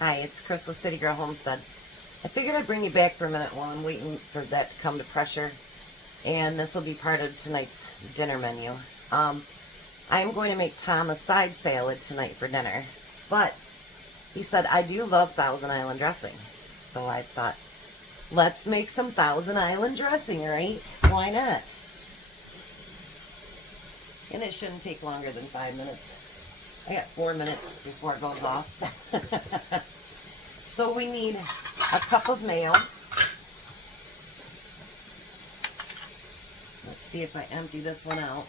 Hi, it's Chris with City Girl Homestead. I figured I'd bring you back for a minute while I'm waiting for that to come to pressure, and this will be part of tonight's dinner menu. I'm going to make Tom a side salad tonight for dinner, but he said I do love Thousand Island dressing, so I thought, let's make some Thousand Island dressing, right? Why not? And it shouldn't take longer than 5 minutes. I got 4 minutes before it goes off. So we need a cup of mayo. Let's see if I empty this one out.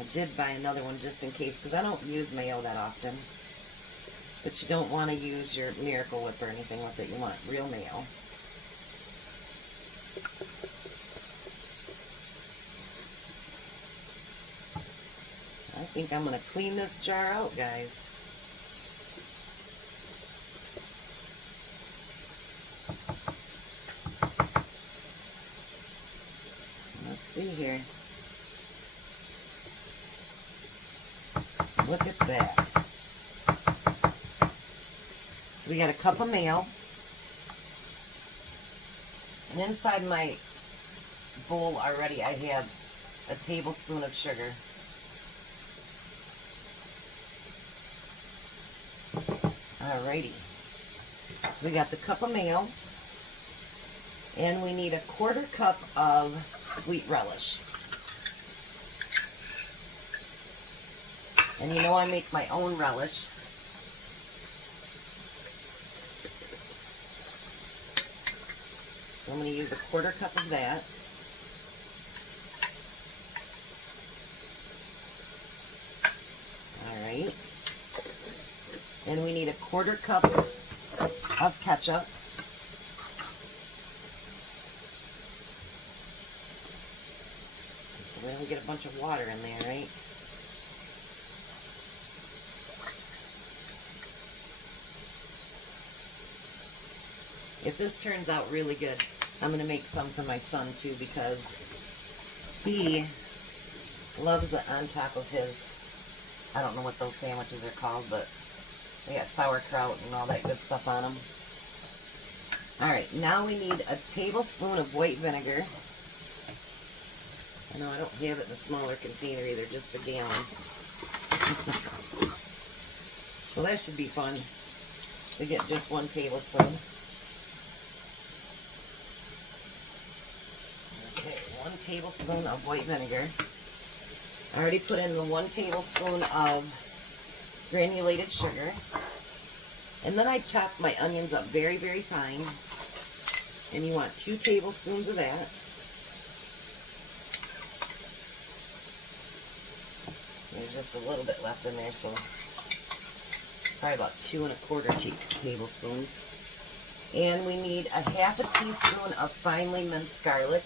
I did buy another one just in case, because I don't use mayo that often. But you don't want to use your Miracle Whip or anything with it. You want real mayo. I think I'm going to clean this jar out, guys. Let's see here. Look at that. So we got a cup of mayo. And inside my bowl already I have a tablespoon of sugar. Alrighty, so we got the cup of mayo, and we need a 1/4 cup of sweet relish. And you know I make my own relish. So I'm going to use a 1/4 cup of that. Alright. And we need a 1/4 cup of ketchup. So we get a bunch of water in there, right? If this turns out really good, I'm going to make some for my son too, because he loves it on top of his, I don't know what those sandwiches are called, but they got sauerkraut and all that good stuff on them. Alright, now we need a tablespoon of white vinegar. I know I don't have it in a smaller container either, just a gallon. So that should be fun to get just 1 tablespoon. Okay, 1 tablespoon of white vinegar. I already put in the 1 tablespoon of granulated sugar, and then I chop my onions up very, very fine, and you want 2 tablespoons of that. There's just a little bit left in there, so probably about 2 1/4 tablespoons. And we need a 1/2 teaspoon of finely minced garlic.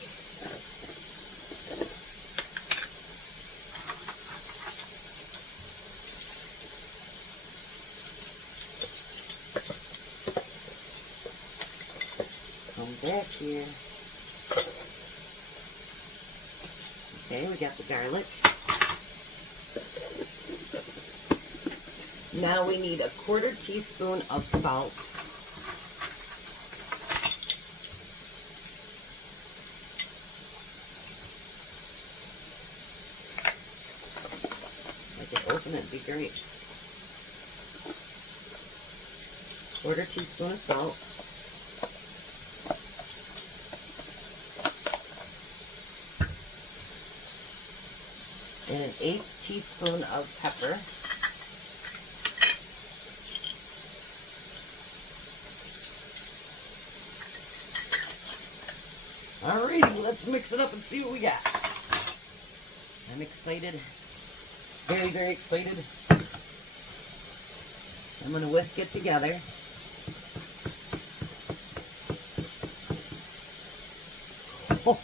Back here. Okay, we got the garlic. Now we need a 1/4 teaspoon of salt. If I could open it, it'd be great. 1/4 teaspoon of salt. And an 1/8 teaspoon of pepper. Alrighty, let's mix it up and see what we got. I'm excited. Very, very excited. I'm going to whisk it together. Oh,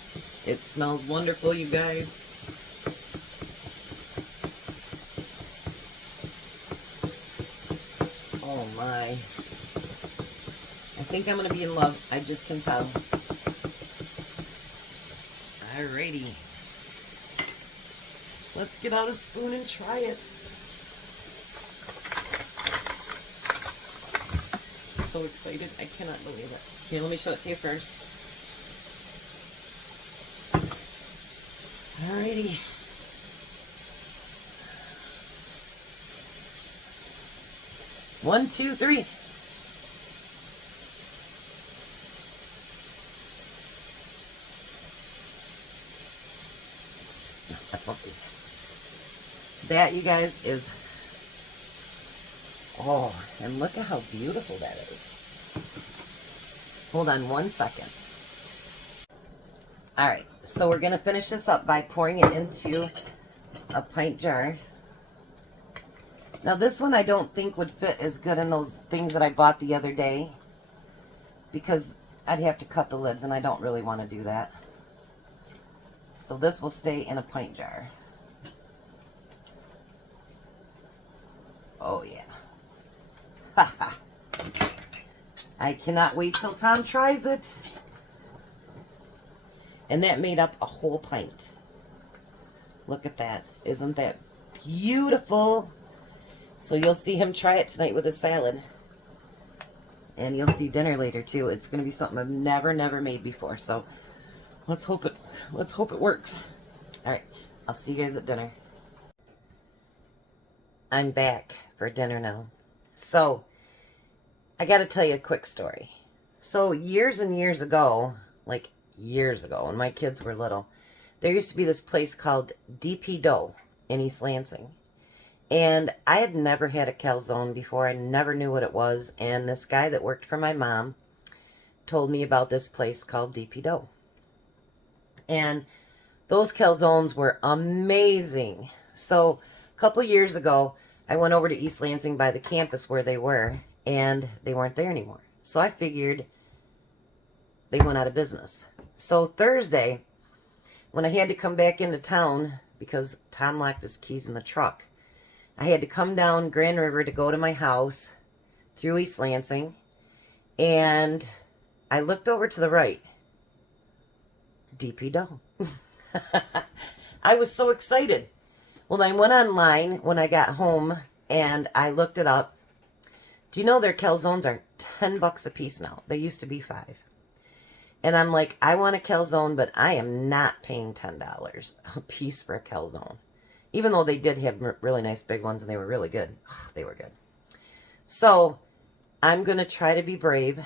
it smells wonderful, you guys. Oh my. I think I'm going to be in love. I just can tell. Alrighty. Let's get out a spoon and try it. I'm so excited. I cannot believe it. Here, let me show it to you first. Alrighty. One, two, three. That, you guys, is, oh, and look at how beautiful that is. Hold on 1 second. All right, so we're going to finish this up by pouring it into a pint jar. Now this one I don't think would fit as good in those things that I bought the other day, because I'd have to cut the lids and I don't really want to do that. So this will stay in a pint jar. Oh yeah. Haha. I cannot wait till Tom tries it. And that made up a whole pint. Look at that. Isn't that beautiful? So you'll see him try it tonight with a salad. And you'll see dinner later too. It's going to be something I've never made before. So let's hope it works. All right. I'll see you guys at dinner. I'm back for dinner now. So I got to tell you a quick story. So years and years ago, like years ago when my kids were little, there used to be this place called DP Dough in East Lansing. And I had never had a calzone before. I never knew what it was. And this guy that worked for my mom told me about this place called DP Dough. And those calzones were amazing. So a couple years ago, I went over to East Lansing by the campus where they were, and they weren't there anymore. So I figured they went out of business. So Thursday, when I had to come back into town because Tom locked his keys in the truck, I had to come down Grand River to go to my house through East Lansing, and I looked over to the right. DP Dough. I was so excited. Well, I went online when I got home, and I looked it up. Do you know their calzones are $10 a piece now? They used to be $5. And I'm like, I want a calzone, but I am not paying $10 a piece for a calzone. Even though they did have really nice big ones and they were really good. Ugh, they were good. So I'm going to try to be brave.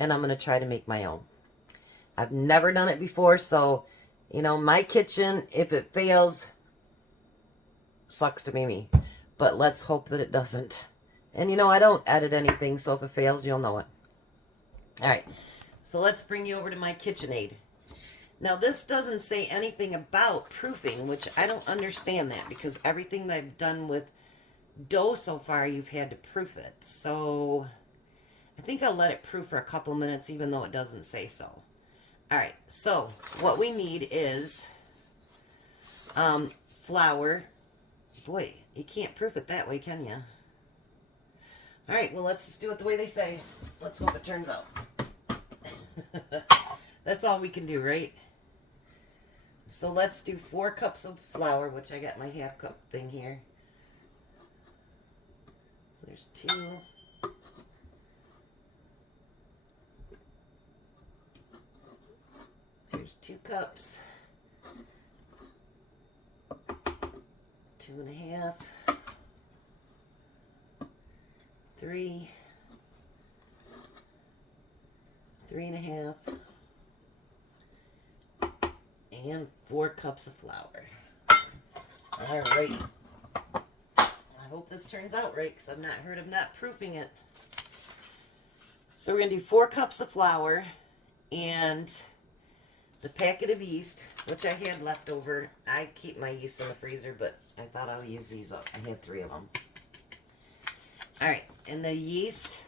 And I'm going to try to make my own. I've never done it before, so, you know, my kitchen, if it fails, sucks to be me. But let's hope that it doesn't. And, you know, I don't edit anything, so if it fails, you'll know it. All right, so let's bring you over to my KitchenAid. Now, this doesn't say anything about proofing, which I don't understand that, because everything that I've done with dough so far, you've had to proof it. So I think I'll let it proof for a couple minutes, even though it doesn't say so. All right, so what we need is flour. Boy, you can't proof it that way, can you? All right, well, let's just do it the way they say. Let's hope it turns out. That's all we can do, right? So let's do 4 cups of flour, which I got my half cup thing here. So there's 2. There's 2 cups. 2.5. 3. 3.5. And 4 cups of flour. All right. I hope this turns out right, because I've not heard of not proofing it. So we're going to do 4 cups of flour and the packet of yeast, which I had left over. I keep my yeast in the freezer, but I thought I'll use these up. I had 3 of them. All right, and the yeast,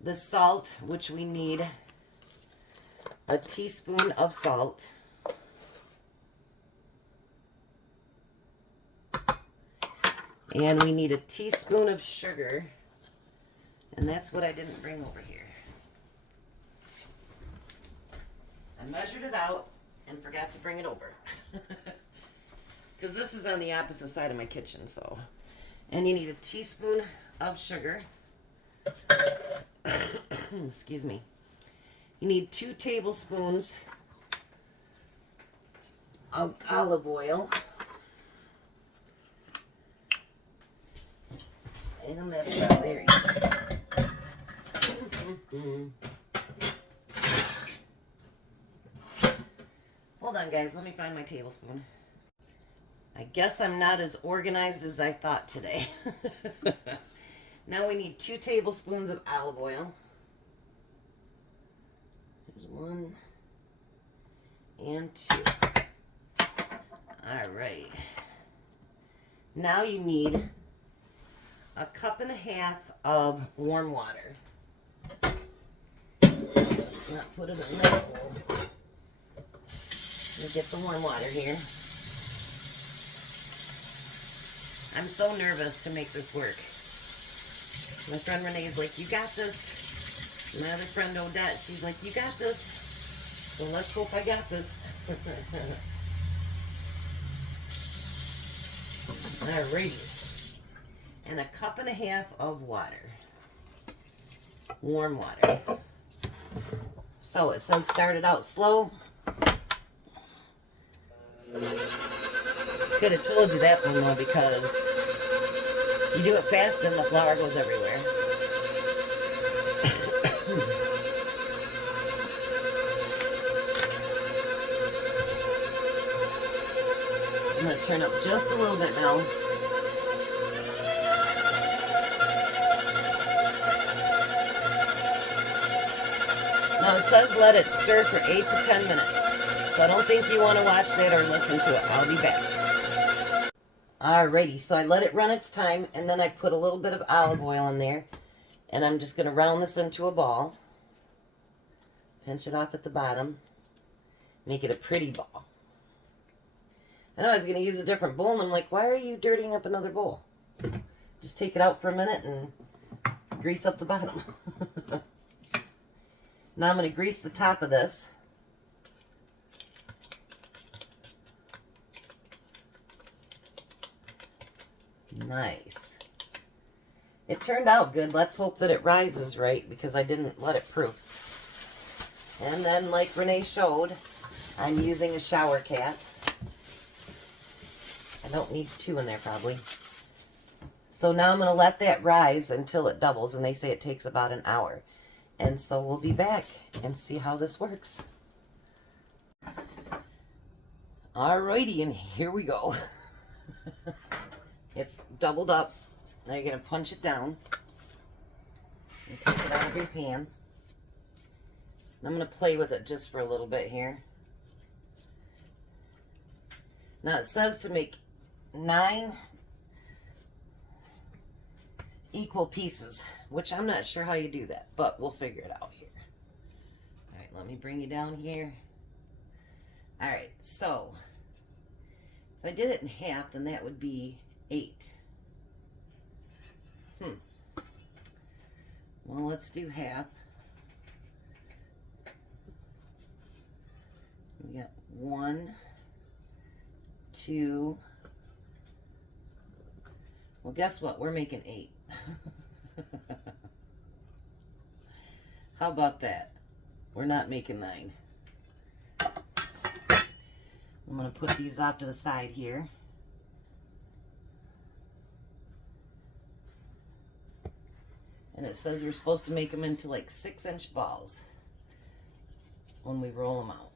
the salt, which we need a teaspoon of salt. And we need a teaspoon of sugar. And that's what I didn't bring over here. I measured it out, and forgot to bring it over. Because this is on the opposite side of my kitchen, so. And you need a teaspoon of sugar. Excuse me. You need 2 tablespoons of olive oil. And that's not very Hold on, guys. Let me find my tablespoon. I guess I'm not as organized as I thought today. Now we need 2 tablespoons of olive oil. There's 1 and 2. All right. Now you need a 1.5 cups of warm water. Let's not put it in that bowl. Let me get the warm water here. I'm so nervous to make this work. My friend Renee's like, you got this. My other friend Odette, she's like, you got this. So let's hope I got this. Alrighty. And a 1.5 cups of water. Warm water. So it says start it out slow. Could have told you that one though, because you do it fast and the flour goes everywhere. I'm going to turn up just a little bit now. Now it says let it stir for 8 to 10 minutes. So I don't think you want to watch that or listen to it. I'll be back. Alrighty, so I let it run its time, and then I put a little bit of olive oil in there, and I'm just going to round this into a ball. Pinch it off at the bottom. Make it a pretty ball. I know I was going to use a different bowl, and I'm like, why are you dirtying up another bowl? Just take it out for a minute and grease up the bottom. Now I'm going to grease the top of this. Nice. It turned out good. Let's hope that it rises right, because I didn't let it proof. And then, like Renee showed, I'm using a shower cap. I don't need 2 in there probably. So now I'm going to let that rise until it doubles, and they say it takes about an hour. And so we'll be back and see how this works. Alrighty, and here we go. It's doubled up. Now you're going to punch it down and take it out of your pan. I'm going to play with it just for a little bit here. Now it says to make 9 equal pieces, which I'm not sure how you do that, but we'll figure it out here. All right, let me bring you down here. All right, so if I did it in half, then that would be 8. Well, let's do half. We got 1, 2. Well, guess what? We're making 8. How about that? We're not making 9. I'm going to put these off to the side here. And it says we're supposed to make them into like 6-inch balls when we roll them out.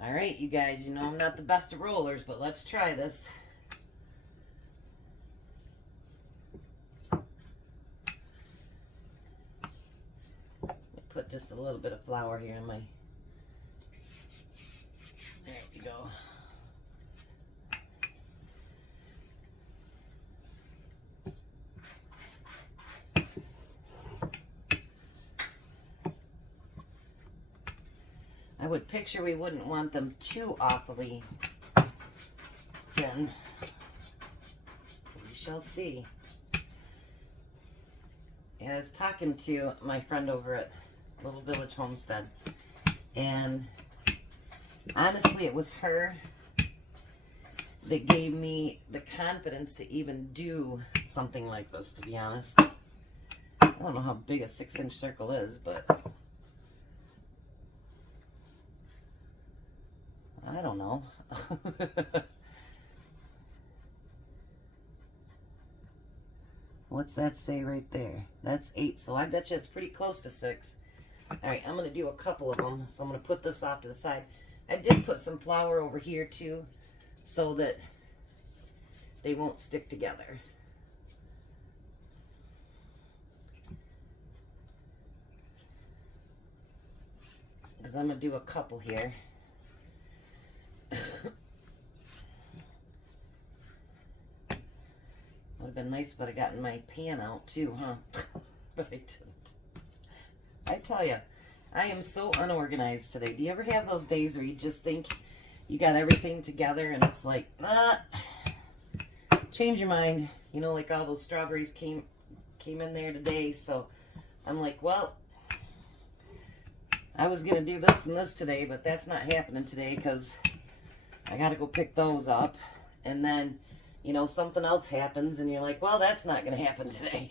All right, you guys, you know I'm not the best of rollers, but let's try this. Put just a little bit of flour here in my, there we go. I would picture we wouldn't want them too awfully thin. We shall see. And I was talking to my friend over at Little Village Homestead. And honestly, it was her that gave me the confidence to even do something like this, to be honest. I don't know how big a 6-inch circle is, but I don't know. What's that say right there? That's 8, so I bet you it's pretty close to 6. All right, I'm going to do a couple of them, so I'm going to put this off to the side. I did put some flour over here too, so that they won't stick together. Because I'm going to do a couple here. Would have been nice if I'd have gotten my pan out too, huh? But I didn't. I tell you, I am so unorganized today. Do you ever have those days where you just think you got everything together and it's like, change your mind. You know, like all those strawberries came in there today, so I'm like, well, I was going to do this and this today, but that's not happening today because I got to go pick those up. And then, you know, something else happens and you're like, well, that's not going to happen today.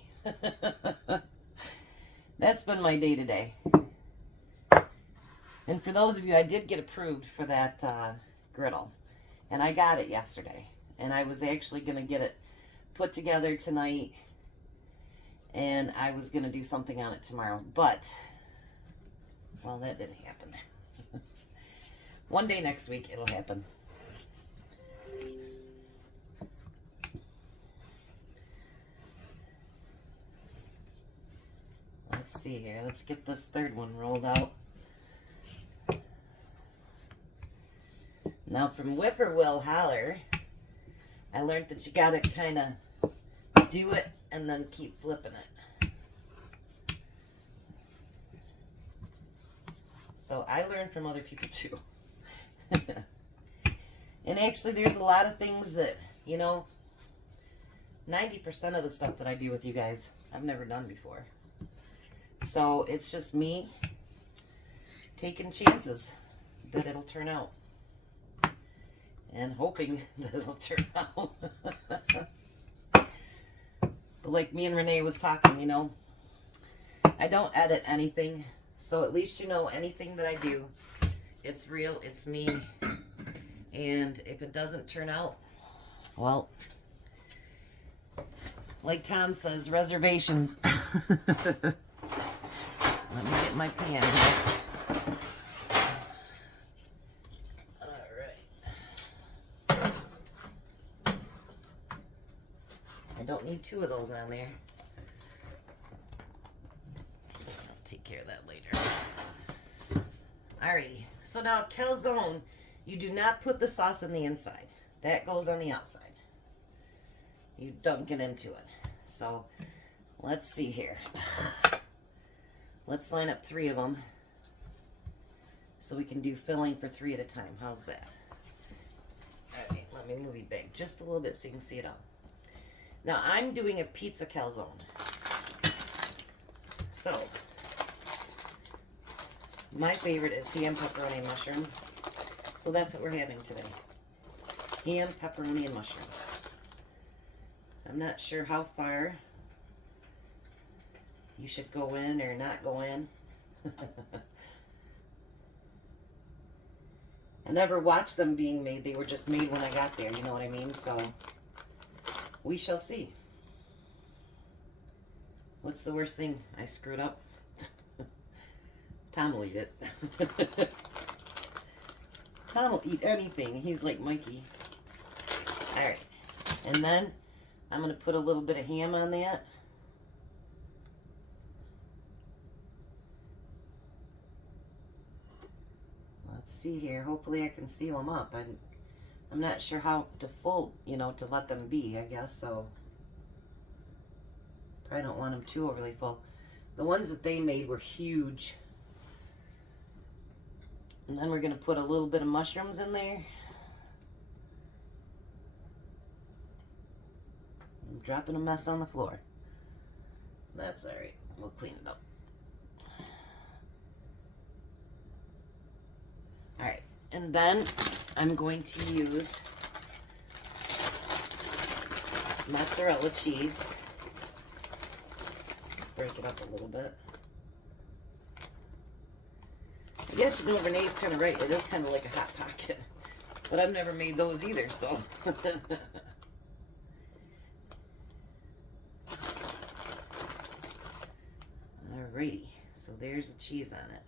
That's been my day today. And for those of you, I did get approved for that griddle. And I got it yesterday. And I was actually going to get it put together tonight. And I was going to do something on it tomorrow. But, well, that didn't happen. One day next week, it'll happen. Let's see here. Let's get this third one rolled out. Now from Whippoorwill Holler, I learned that you gotta kind of do it and then keep flipping it. So I learned from other people too. And actually there's a lot of things that, you know, 90% of the stuff that I do with you guys, I've never done before. So it's just me taking chances that it'll turn out. And hoping that it'll turn out. But like me and Renee was talking, you know, I don't edit anything. So at least you know anything that I do, it's real, it's me. And if it doesn't turn out, well, like Tom says, reservations. Let me get my pan here. Alright. I don't need 2 of those on there. I'll take care of that later. Alrighty. So now calzone, you do not put the sauce in the inside. That goes on the outside. You dunk it into it. So let's see here. Let's line up 3 of them so we can do filling for 3 at a time. How's that? Alright, let me move you back just a little bit so you can see it all. Now I'm doing a pizza calzone. So my favorite is ham, pepperoni, and mushroom. So that's what we're having today. Ham, pepperoni, and mushroom. I'm not sure how far you should go in or not go in. I never watched them being made. They were just made when I got there, you know what I mean? So we shall see. What's the worst thing? I screwed up. Tom will eat it. Tom will eat anything. He's like Mikey. Alright. And then I'm going to put a little bit of ham on that. Let's see here. Hopefully I can seal them up. I'm not sure how to full, you know, to let them be, I guess, so probably don't want them too overly full. The ones that they made were huge. And then we're going to put a little bit of mushrooms in there. I'm dropping a mess on the floor. That's alright. We'll clean it up. And then I'm going to use mozzarella cheese. Break it up a little bit. I guess, you know, Renee's kind of right. It is kind of like a Hot Pocket. But I've never made those either, so. Alrighty. So there's the cheese on it.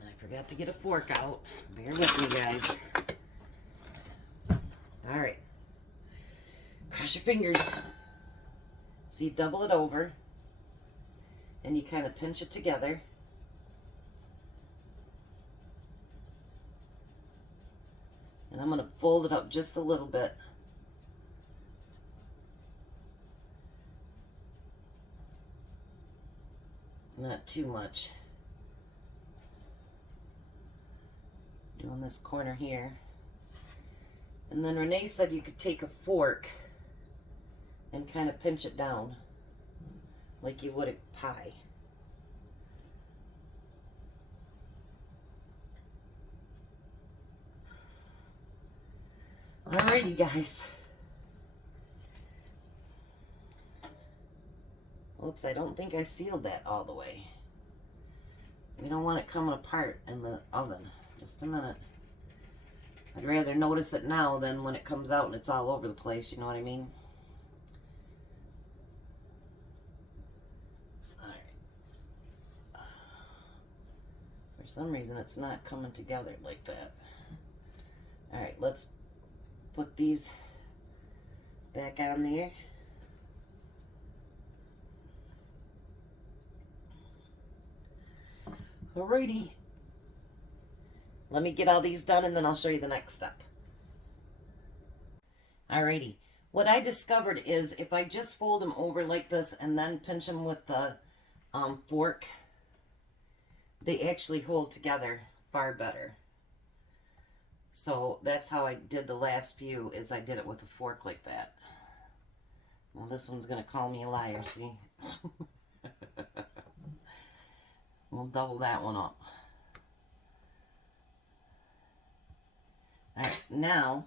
And I forgot to get a fork out. Bear with me, guys. Alright. Cross your fingers. So you double it over. And you kind of pinch it together. And I'm going to fold it up just a little bit. Not too much. Doing this corner here. And then Renee said you could take a fork and kind of pinch it down like you would a pie. Alrighty, guys. Oops, I don't think I sealed that all the way. You don't want it coming apart in the oven. Just a minute. I'd rather notice it now than when it comes out and it's all over the place, you know what I mean? Alright. For some reason it's not coming together like that. Alright, let's put these back on there. Alrighty. Let me get all these done and then I'll show you the next step. Alrighty. What I discovered is if I just fold them over like this and then pinch them with the fork, they actually hold together far better. So that's how I did the last few, is I did it with a fork like that. Well, this one's going to call me a liar, see? We'll double that one up. Alright, now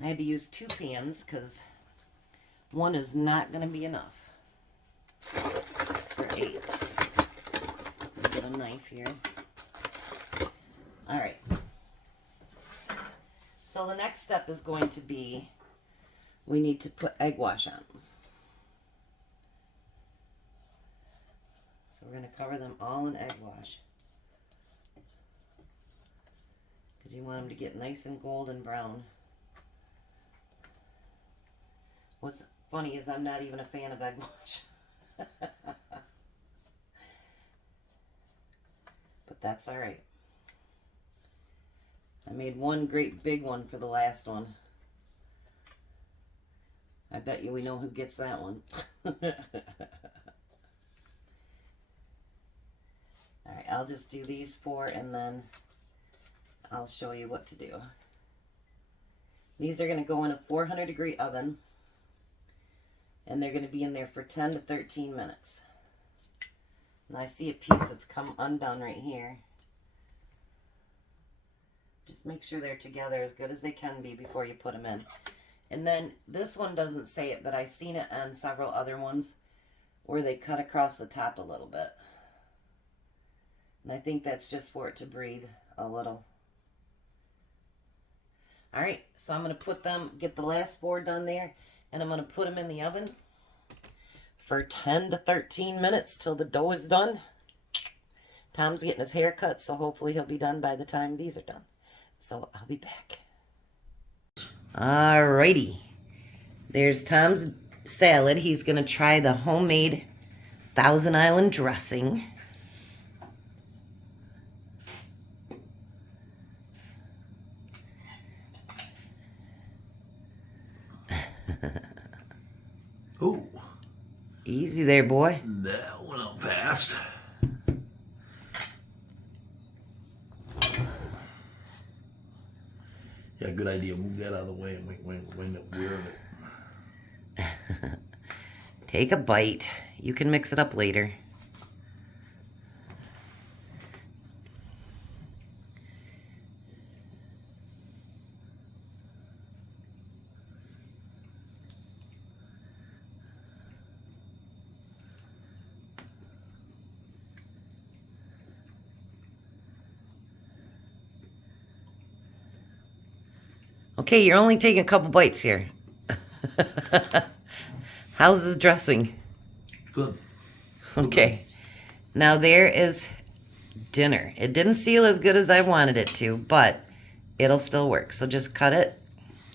I had to use 2 pans because one is not going to be enough for 8. Let me get a knife here. Alright. So the next step is going to be, we need to put egg wash on. So we're going to cover them all in egg wash. Because you want them to get nice and golden brown. What's funny is I'm not even a fan of egg wash. But that's alright. I made one great big one for the last one. I bet you we know who gets that one. Alright, I'll just do these 4 and then I'll show you what to do. These are going to go in a 400-degree oven. And they're going to be in there for 10 to 13 minutes. And I see a piece that's come undone right here. Just make sure they're together as good as they can be before you put them in. And then this one doesn't say it, but I've seen it on several other ones where they cut across the top a little bit. And I think that's just for it to breathe a little. Alright, so I'm going to put them, get the last 4 done there, and I'm going to put them in the oven for 10 to 13 minutes till the dough is done. Tom's getting his hair cut, so hopefully he'll be done by the time these are done. So I'll be back. Alrighty. There's Tom's salad. He's going to try the homemade Thousand Island dressing. Ooh. Easy there, boy. That went up fast. Yeah, good idea. Move that out of the way and we end up wearing it. Take a bite. You can mix it up later. Okay, you're only taking a couple bites here. How's the dressing? Good. Okay. Now there is dinner. It didn't seal as good as I wanted it to, but it'll still work. So just cut it,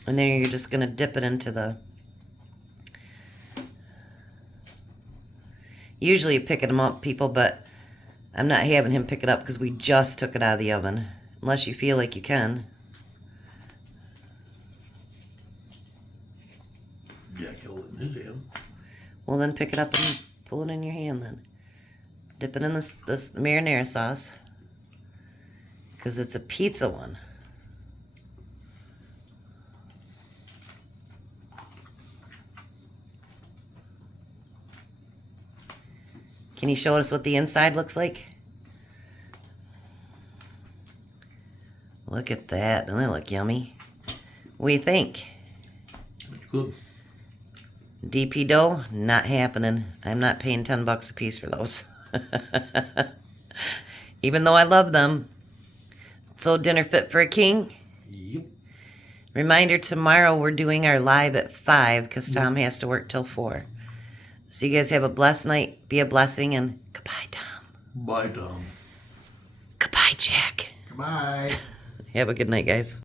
and then you're just going to dip it into the... Usually you pick them up, people, but I'm not having him pick it up because we just took it out of the oven. Unless you feel like you can. Yeah, kill it in his hand. Well, then pick it up and pull it in your hand then. Dip it in this marinara sauce. Because it's a pizza one. Can you show us what the inside looks like? Look at that. Doesn't that look yummy? What do you think? It's good. DP dough? Not happening. I'm not paying $10 a piece for those. Even though I love them. So dinner fit for a king? Yep. Reminder, tomorrow we're doing our live at 5 because Tom has to work till 4. So you guys have a blessed night. Be a blessing, and goodbye, Tom. Bye, Tom. Goodbye, Jack. Goodbye. Have a good night, guys.